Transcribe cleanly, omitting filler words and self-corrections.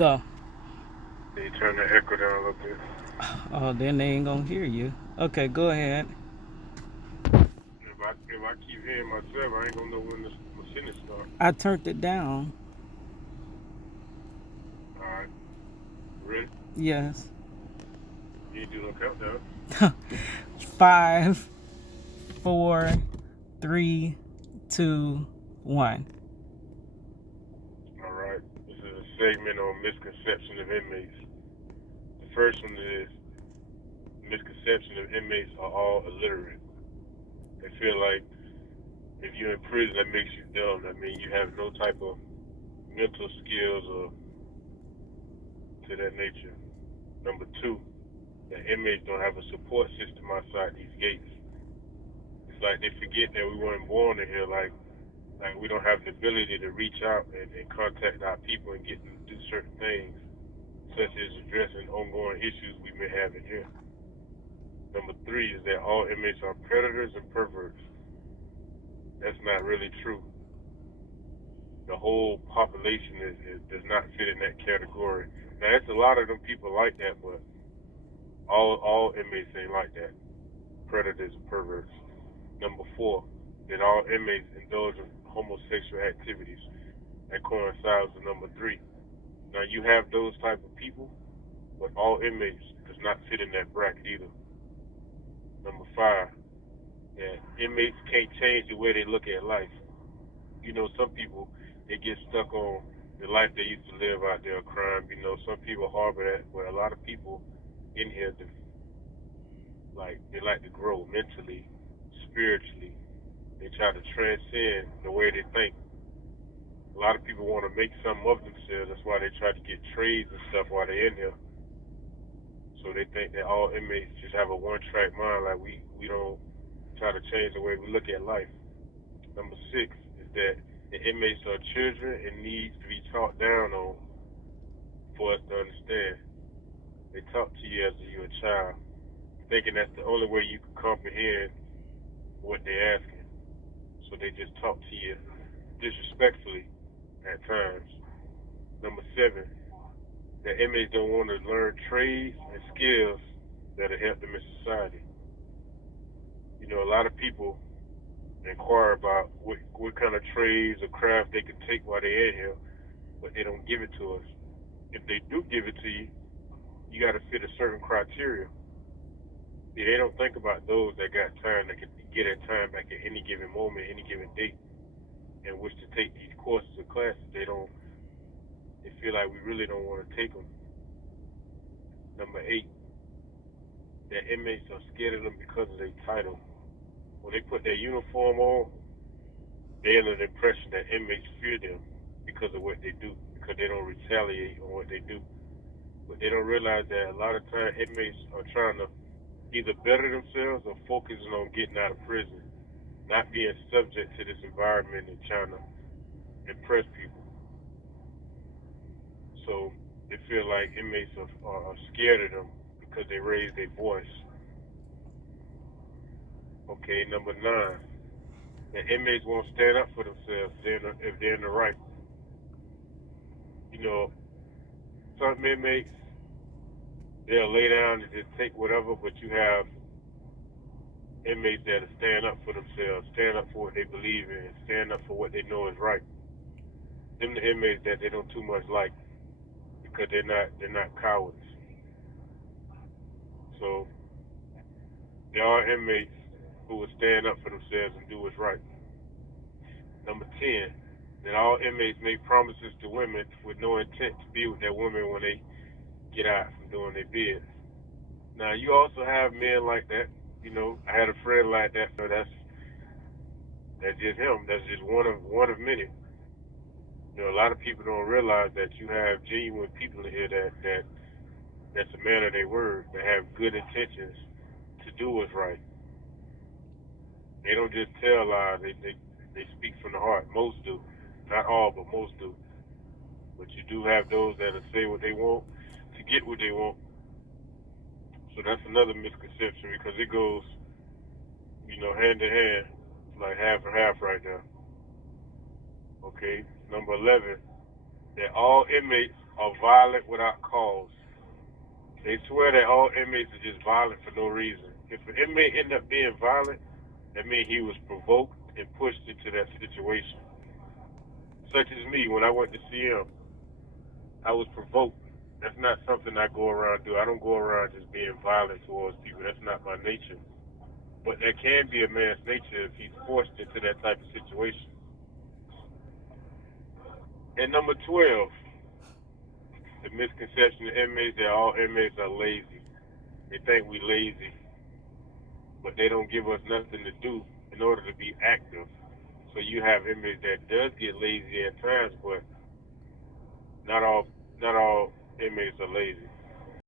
Go. Can you turn the echo down a little bit? Oh, then they ain't gonna hear you. Okay, go ahead. If I keep hearing myself, I ain't gonna know when the sentence start. I turned it down. All right, ready? Yes. You ain't do no countdown. 5, 4, 3, 2, 1. All right. This is a segment on misconception of inmates. The first one is misconception of inmates are all illiterate. They feel like if you're in prison, that makes you dumb. That means you have no type of mental skills or to that nature. Number two, that inmates don't have a support system outside these gates. It's like they forget that we weren't born in here. Like we don't have the ability to reach out and contact our people and get them to do certain things, such as addressing ongoing issues we may have in here. Number three is that all inmates are predators and perverts. That's not really true. The whole population does not fit in that category. Now, it's a lot of them people like that, but all inmates ain't like that. Predators and perverts. Number four, that all inmates indulge in homosexual activities. That coincides with number three. Now, you have those type of people, but all inmates does not fit in that bracket either. Number five, that inmates can't change the way they look at life. You know, some people, they get stuck on the life they used to live out there, crime. You know, some people harbor that, but a lot of people in here, they like to grow mentally, spiritually. They try to transcend the way they think. A lot of people want to make something of themselves. That's why they try to get trades and stuff while they're in here. So they think that all inmates just have a one-track mind, like we don't try to change the way we look at life. Number six is that the inmates are children and needs to be taught down on for us to understand. They talk to you as if you're a child, thinking that's the only way you can comprehend what they're asking. So they just talk to you disrespectfully at times. Number seven, the inmates don't want to learn trades and skills that'll help them in society. You know, a lot of people inquire about what kind of trades or craft they can take while they're in here, but they don't give it to us. If they do give it to you, you got to fit a certain criteria. See, they don't think about those that got time, that can get their time back at any given moment, any given date, and wish to take these courses or classes. They feel like we really don't want to take them. Number eight, that inmates are scared of them because of their title. When they put their uniform on, they under the impression that inmates fear them because of what they do, because they don't retaliate on what they do. But they don't realize that a lot of times inmates are trying to either better themselves or focusing on getting out of prison, not being subject to this environment and trying to impress people. So they feel like inmates are scared of them because they raise their voice. Okay, number nine, that inmates won't stand up for themselves if they're in the right. You know, some inmates, they'll lay down and just take whatever, but you have inmates that'll stand up for themselves, stand up for what they believe in, stand up for what they know is right. Them the inmates that they don't too much like because they're not cowards. So there are inmates who will stand up for themselves and do what's right. Number 10, that all inmates make promises to women with no intent to be with that woman when they get out from doing their bids. Now, you also have men like that. You know, I had a friend like that. So that's just him. That's just one of many. You know, a lot of people don't realize that you have genuine people in here that's a man of their word, that have good intentions to do what's right. They don't just tell lies. They speak from the heart. Most do. Not all, but most do. But you do have those that'll say what they want to get what they want. So that's another misconception because it goes, hand in hand, like half and half right now. Okay. Number 11, that all inmates are violent without cause. They swear that all inmates are just violent for no reason. If an inmate end up being violent, that means he was provoked and pushed into that situation. Such as me, when I went to see him, I was provoked. That's not something I go around do. I don't go around just being violent towards people. That's not my nature. But that can be a man's nature if he's forced into that type of situation. And number 12, the misconception of inmates that all inmates are lazy. They think we lazy, but they don't give us nothing to do in order to be active. So you have inmates that does get lazy at times, but not all inmates are lazy.